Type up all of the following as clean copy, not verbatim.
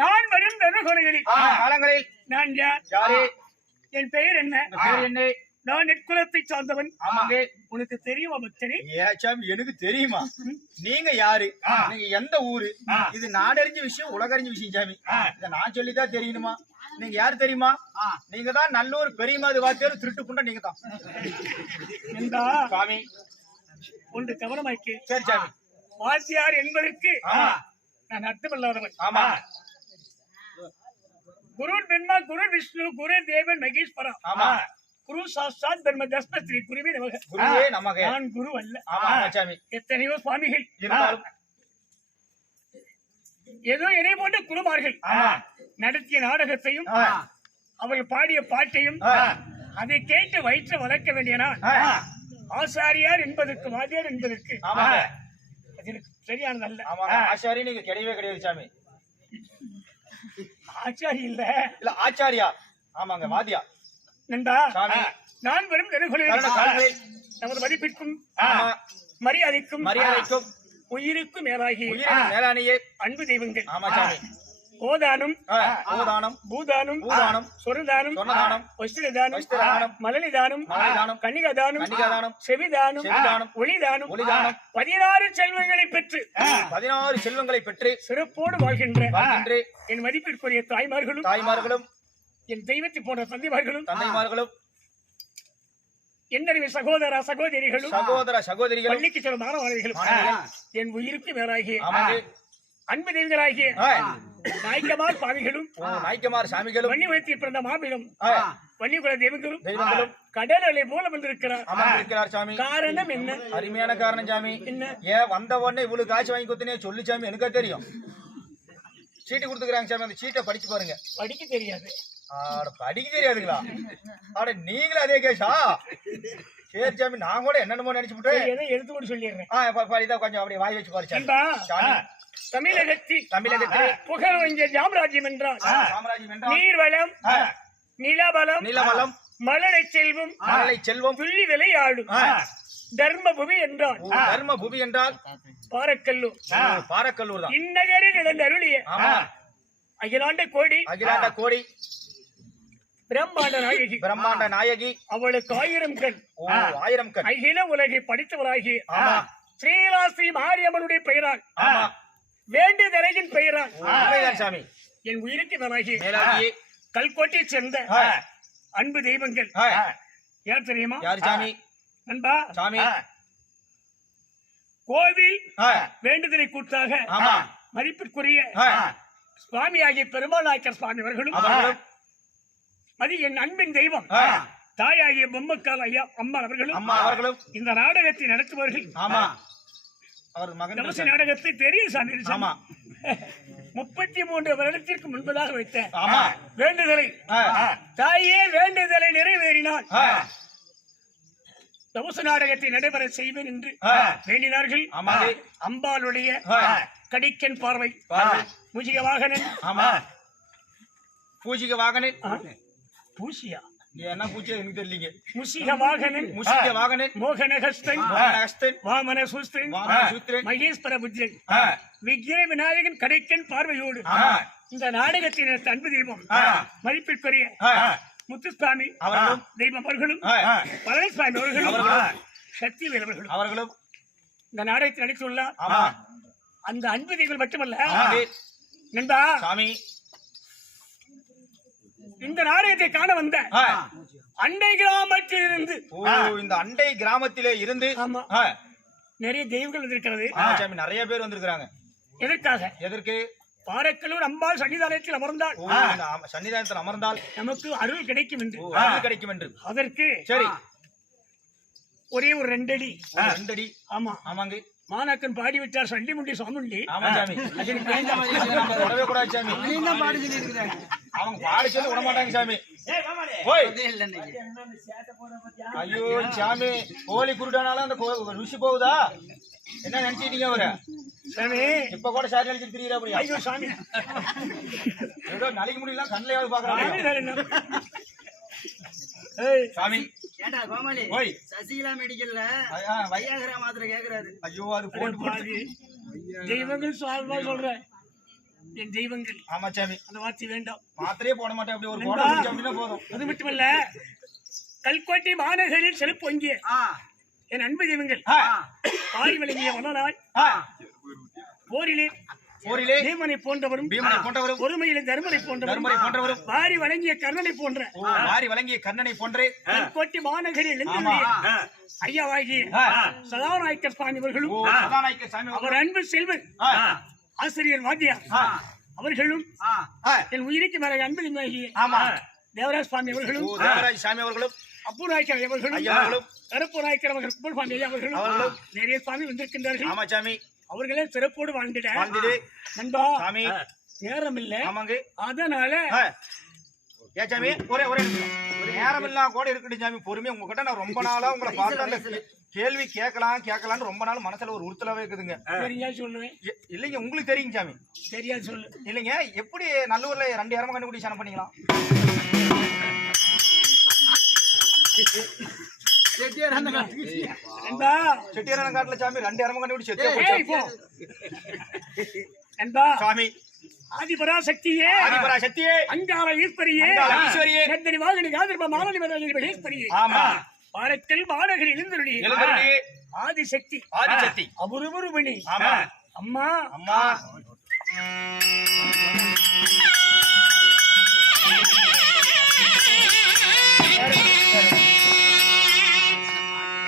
நான் வரும் தருகோலைகளில் காலங்களில் நான் யாரு? என் பெயர் என்ன? என்ன? நான் நெற்குலத்தை சார்ந்தவன். ஆமாங்க. உனக்கு தெரியுமா பக்தனே? ஏச்சாமி எனக்கு தெரியுமா? நீங்க யாரு? நீங்க எந்த ஊரு? இது நாடறிஞ்ச விஷயம், உலகறிஞ்ச விஷயம் சாமி. இத நான் சொல்லிதான் தெரியணுமா? நீங்க யாரு தெரியுமா? நீங்க தான் நல்லூர் பெரியமாது வாத்தியார் திருட்டு புண்டா நீங்க தான். எந்தா சாமி ஒன்று கவனமாக்கி. சரி சாமி. வாத்தியார் என்பதற்கு நான் அர்த்தமில்லாதவன். ஆமா. குரு பிரம்மா, குரு விஷ்ணு, குரு தேவன், மகேஸ்வரா. ஆமா. குரு சாஸ்தாத் பிரம்ம தஸ்மஸ்ரீ குருவே நமக. குருவே நமக. நான் குரு அல்ல. ஆமா சாமி. எத்தனையோ சுவாமிகள் இருந்தாலும் ஏதோ என்னை போன்ற குருமார்கள் நடத்திய நாடகத்தையும் அவர்கள் பாடிய பாட்டையும் அதை கேட்டு வயிற்று வளர்க்க வேண்டிய நான் ஆசாரியார் என்பதற்கு வாத்தியார் என்பதற்கு அது எனக்கு சரியானது அல்ல. ஆச்சாரி நீங்க கிடையவே கிடையாது சாமி. ஆச்சாரி இல்ல இல்ல ஆச்சாரியா. ஆமாங்க வாத்தியா. நண்பா நான் வரும் காலங்களில் நமது மதிப்பிற்கும் மரியாதைக்கும் உயிருக்கும் மேலாகிய அன்பு தெய்வங்கள் ஆமா சாமி. கோதானம், பூதானம், சொரதானம், வஸ்திரதானம், மலலிதானம், கன்னிகாதானம், செவிதானம், ஒளிதானம் 16 செல்வங்களை பெற்று சிறப்போடு வாழ்கின்ற என் மதிப்பிற்குரிய தாய்மார்களும் என் தெய்வத்தை போன்ற தந்தைமார்களும் என்னுடைய சகோதர சகோதரிகளும் பள்ளிக்கு செல்லும் மாணவர்களும் என் உயிருக்கு மேலாகிய அன்பு தெய்வங்களாகிய நாய்க்கமார் சாமிகளும் வன்னிகுலத்தில் பிறந்த மாபெரும் வன்னிகுல தெய்வங்களும் கடல் அலை போல வந்திருக்கிறார் சாமி. காரணம் என்ன? அருமையான காரணம் சாமி. என்ன? ஏன் வந்த உடனே இவ்வளவு காசு வாங்கி கொடுத்தனே சொல்லு சாமி. எனக்கு தெரியும். சீட்டு கொடுத்துக்கிறாங்க சாமி. அந்த சீட்டை படிச்சு பாருங்க. படிக்க தெரியாது. படிக்க தெரியாதுங்களா? ஆட நீங்களும் அதே கேஷா? சரி சாமி. நான் கூட என்னென்னமோ நினைச்சு விட்டு எடுத்து கூட சொல்லிடுறேன். கொஞ்சம் அப்படியே வாய் வச்சு பாரு. தமிழகத்தில் புகழ் வாங்கிய சாம்ராஜ்யம் என்றால் நீர்வளம், நிலவளம், மழலை செல்வம், துள்ளி விளையாடும் தர்மபுவி என்றால் பாரக்கல்லூர் தான். இந்நகரில் இழந்த அருளிய அகிலாண்ட கோடி பிரம்மாண்ட நாயகி அவளுக்கு 1000 கண் அகில உலகை படித்தவராகிய ஸ்ரீலாஸ்ரீ மாரியம்மனுடைய பெயரால் வேண்டுதலையின் பெயரால் சாமி என் உயிருக்கு மேலாகிய கல்கோட்டை சேர்ந்த அன்பு தெய்வங்கள் யார் தெரியுமா? சாமி நண்பா சாமி. கோவில் வேண்டுதலை கூட்டாக மதிப்பிற்குரிய சுவாமியாகிய பெருமாள் நாயக்கர் சுவாமி அவர்களும் என் அன்பின் தெய்வம் தாயாகிய பொம்மக்கால் ஐயா அம்மா அவர்களும் இந்த நாடகத்தை நடத்துவார்கள். நாடகத்தை பெரிய சாமி 33 வருடத்திற்கு முன்பதாக வைத்த வேண்டுதலை தாயே வேண்டுதலை நிறைவேறினால் தவச நாடகத்தை நடைபெற செய்வேன் என்று வேண்டினார்கள். அம்பாளுடைய கடிக்கன் பார்வை பூஜிக வாகனன் பூசியா என்ன பூச்சி எனக்கு தெரியலீங்க. முசிக வாகனன் மோகனஹஸ்தன் வாமனசூஸ்திரன் மகேஸ்வர புத்திரன் விக்ன விநாயகன் கடைக்கன் பார்வையோடு இந்த நாடகத்தின் அன்பு தெய்வம் மதிப்பிற்குரிய முத்துசுவாமி தெய்வம் அவர்களும் பழனிசுவாமி அவர்களும் சக்திவேல் அவர்களும் இந்த நாடகத்தை நடித்துள்ளார். அந்த அன்பு தெய்வம் மட்டுமல்ல நண்பா இந்த நாடகத்தை காண வந்த அண்டை கிராமத்திலே இருந்து நிறைய தெய்வங்கள் இருக்கிறது. நிறைய பேர் வந்திருக்கிறாங்க. எதற்கு? பாரக்கல்லூர் அம்பாள் சன்னிதானத்தில் அமர்ந்தால் நமக்கு அருள் கிடைக்கும் என்று. அதற்கு சரி ஒரே ஒரு 2 அடி. ஆமாங்க. மாணாக்கன் பாடிவிட்டார் சண்டி முண்டி சாமுண்டி. அவங்க பாடி சொல்லி விட மாட்டாங்க சாமி. ஐயோ சாமி கோழி குருடானாலும் அந்த ருசி போகுதா? என்ன நினைச்சிட்டீங்க அவரு? இப்ப கூட சாரி நினைச்சு திரியிற அப்படியா? ஐயோ சாமி ஏதோ நாளைக்கு முடியலாம் கண்ணிலையாவது பாக்குறாங்க சாமி. ஏண்டா கோமாளி சசிகலா மெடிக்கல்ல வையாகரா மாத்திரை கேக்குறாரு. ஐயோ அது போட்டு தெய்வங்கள் சால்வா சொல்றேன். என் தெய்வங்கள். ஆமா சாமி. அந்த வார்த்தை வேண்டாம். மாத்திரையே போட மாட்டேன். அப்படி ஒரு போட குடிச்சா அப்படின்னா போதும். அது மட்டுமல்ல, கல்கோட்டை மாநகரில் சிறப்பு வங்கிய என் அன்பு தெய்வங்கள் பாரி விளங்கிய மன்னனாய் போரிலே பீமனை போன்றவரும் ஒருமையிலே தர்மனை போன்றவரும் வாரி வழங்கிய கர்ணனை போன்ற கல்கோட்டை மாநகரில் ஐயாவாகிய சதாநாயக்கர் சுவாமி அவர்களும் அவர் அன்பு செல்வன் ஆசிரியர் வாத்தியார் அவர்களும் என் உயிருக்கு மேல அன்பு தேவராஜ் சுவாமி அவர்களும் அப்பு நாயக்கர் அவர்களும் கருப்பு நாயக்கர் அவர்கள் கும்பல்பாண்டி அவர்களும் நிறைய சுவாமி வந்திருக்கின்றார்கள். அவர்களே சிறப்போடு வாழ்ந்துட நண்பா நேரம் இல்ல. அதனால சாமி ஒரே நேரம் எல்லாம் கூட இருக்கட்டும் சாமி. பொறுமையா உங்ககிட்ட நான் ரொம்ப நாளா உங்களை பார்த்து கேள்வி கேட்கலாம்னு ரொம்ப நாள் மனசுல ஒரு உறுத்தலாவே இருக்குதுங்க. சொல்லுவேன். இல்லைங்க உங்களுக்கு தெரியுங்க சாமி. தெரியாது சொல்லு. இல்லைங்க எப்படி நல்லூர்ல 2 இடமா கண்டுபிடிச்சு சனம் பண்ணீங்களா? செட்டியாரன் காட்டுல சாமி 2 இடமா கண்டுபிடிச்சு சாமி. ஆதிபராசக்தியே அங்கார ஈஸ்வரியே நந்தனி வாகனி காதிர்ப மாலனி மகேஸ்வரியே பாரத்தில் மாநகரி எழுந்தருளியே ஆதிசக்தி அபுருபுருமணி அம்மா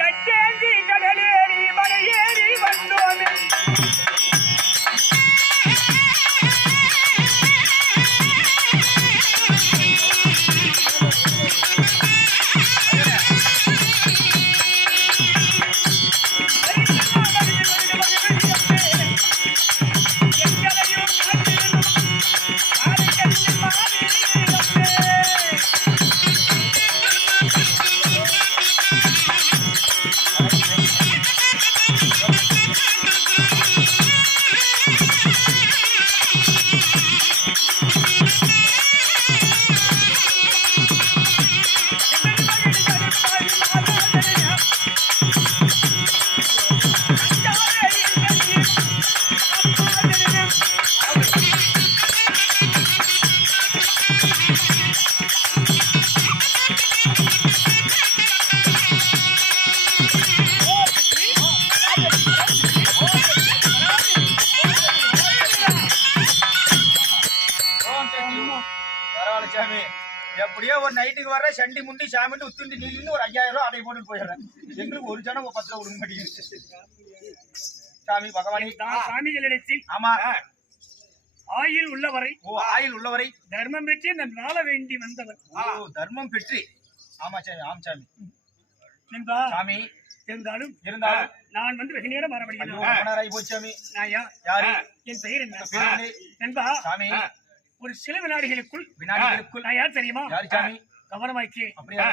கட்டேந்தி கடலேறி மலையேறி வந்தோமே எப்படியோ ஒரு நைட்டுக்கு வர சண்டி முண்டி சாமிட்டு உத்துண்டி நீங்க ஒரு 5000 ரூபாய் அடை போட்டு போயிடுறேன். எங்களுக்கு ஒரு ஜனம் 10 ரூபா கொடுக்க மாட்டேங்குது சாமி. பகவானி சாமிகளிடத்தில் ஆமா ஆயில் உள்ளவரை தர்மம் பெற்று வாழ வேண்டி வந்தவர். தர்மம் பெற்று ஆமா சாமி. ஆம் சாமி. சாமி இருந்தாலும் நான் வந்து வெகு நேரம் போச்சாமி. யாரு என் பெயர் என்ன நண்பா? சாமி ஒரு சில வினாடிகளுக்குள் நான் யார் தெரியுமா? கவனமாக்கி அப்படியா?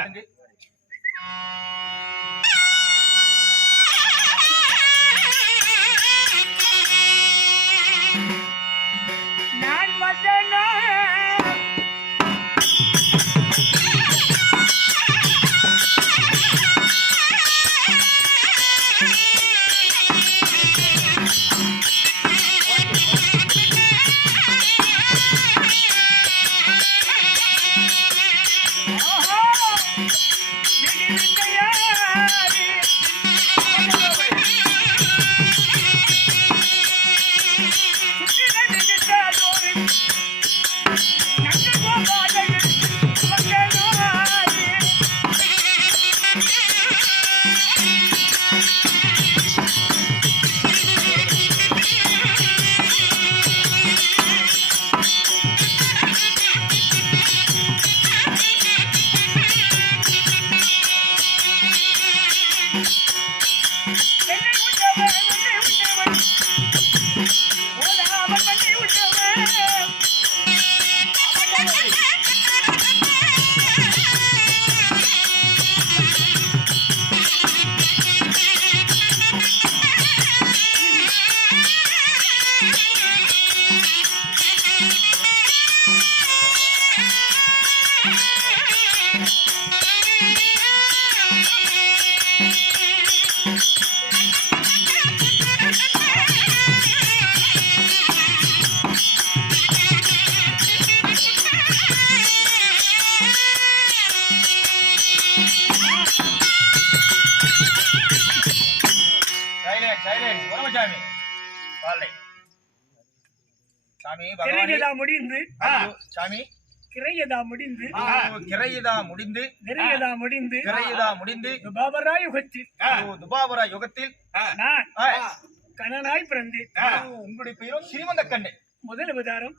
நான் வந்தனா சாமி வாழை சாமி பகவானே. கிரையதா முடிந்து சாமி கிரையதா முடிந்து கிரையதா முடிந்து நிறையதா முடிந்து கிரையதா முடிந்து துபாபரா யுகத்தில் துபாவரா யுகத்தில் நான் ஆ, கணனாய் பிறந்தேன். உங்களுடைய பெயரும் ஸ்ரீமந்த கண்ணு முதல் அவதாரம்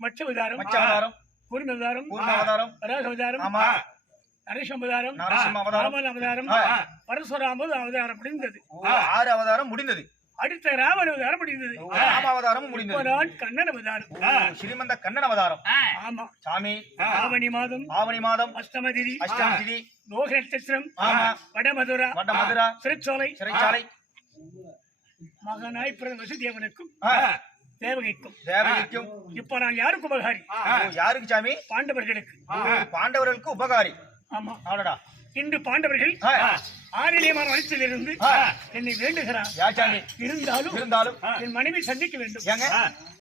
மற்ற அவதாரம் மச்ச அவதாரம் கூர்ம அவதாரம் பூர்ண அவதாரம் வராக அவதாரம் ஆமா நரசிம்ம அவதாரம் நரசிம்ம அவதாரம் ராமன் அவதாரம் பரசுராம அவதாரம் முடிந்தது. 6 அவதாரம் முடிந்தது. அடுத்த ராமன் அவதாரம் முடிந்தது. ராம அவதாரமும் இப்ப முடிந்தது. நான் கண்ணன் அவதாரம். ஸ்ரீமந்த கண்ணன் அவதாரம். ஆமா சாமி ஆவணி மாதம் ஆவணி மாதம் அஷ்டமதிரி அஷ்டமி திதி ரோக நட்சத்திரம் ஆமா வடமதுரா வடமதுரா சிறைச்சோலை சிறைச்சாலை மகனாய் பிறந்த வசுதேவனுக்கும் ஆ, தேவகைக்கும் தேவகிக்கும் இப்ப நான் யாருக்கு உபகாரி? யாருக்கு சாமி? பாண்டவர்களுக்கு. பாண்டவர்களுக்கு உபகாரி. ஆமா அடடா இன்று பாண்டவர்கள் ஆ, ஆறிலேயமான வளர்ச்சியிலிருந்து ஆ. என்னை வேண்டுகிறார். யா சாமி இருந்தாலும் இருந்தாலும் என் மனைவி சந்திக்க வேண்டும். ஏங்க